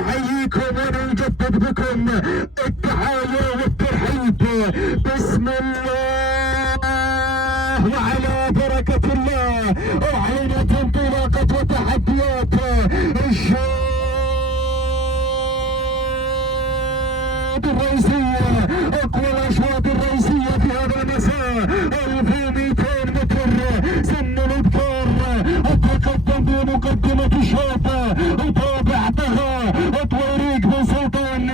نحييكم ونجدد بكم التحايا والترحيب بسم الله وعلى بركة الله. أعلنت انطلاقة وتحديات الشوط الرئيسية، أقوى الأشواط الرئيسية في هذا المساء. 1200 متر سن الإبكار أتقدم بمقدمة الشوط، وتابع طه طويريق بن سلطان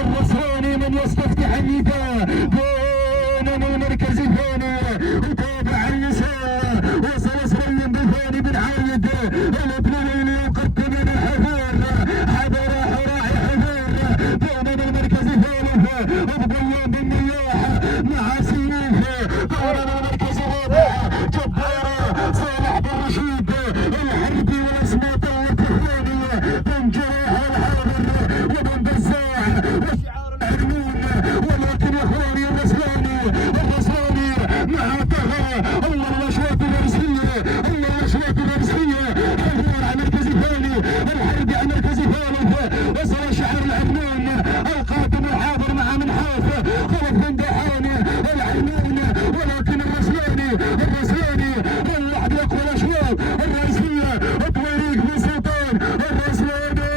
الرسلاني من يستفتح النداء بين المركز الثاني، وتابع النساء وصل سليم بالثاني بن عايد البليلي يقدم الحذير حذر راعي حذير بين المركز الثالث وبقيم بن نياح مع سيف بين المركز الرابع جبار صالح بن رشيد الحربي والاسماء طلت الثانيه بن جراح الحاضر وبن بزاع وشعار العرمون. ولكن يا اخواني الرسلاني مع طه الله الاشواط الرئيسيه حضور على المركز الثاني، الحربي على المركز الثالث، وصل شعار العرمون القادم الحاضر مع منحاف خلف بن دحاني العرمون. ولكن الرسلاني روح بيقوى الاشواط الرئيسيه طويريق بن سلطان الرسلاني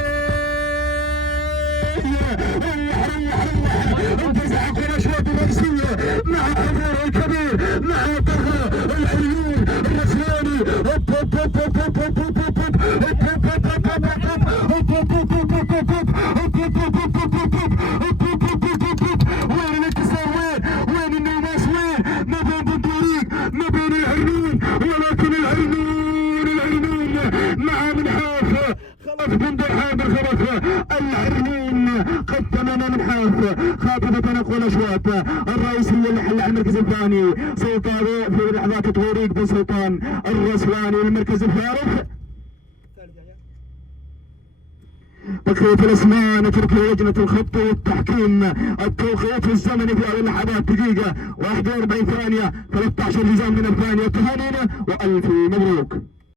انتزع اقوى الاشواط الرئيسيه مع حضور الكبير مع طه العيون الرسلاني. وين الانتصار؟ وين الناس؟ ما بين بن طريق ما بين العينون، ولكن العينون مع منحاف خلف بن دحان بالخلف. العينون قدم منحاف خاطفة اقوى الاشواط الرئيسية اللي حل على المركز الثاني سلطان في لحظات طويريق بن سلطان الرسلاني. المركز الثالث بقية الاسماء نترك لجنة الخط والتحكيم التوقيت الزمني في هذه اللحظات دقيقة 41 ثانية 13 جزء من الثانية. تهانينا والف مبروك.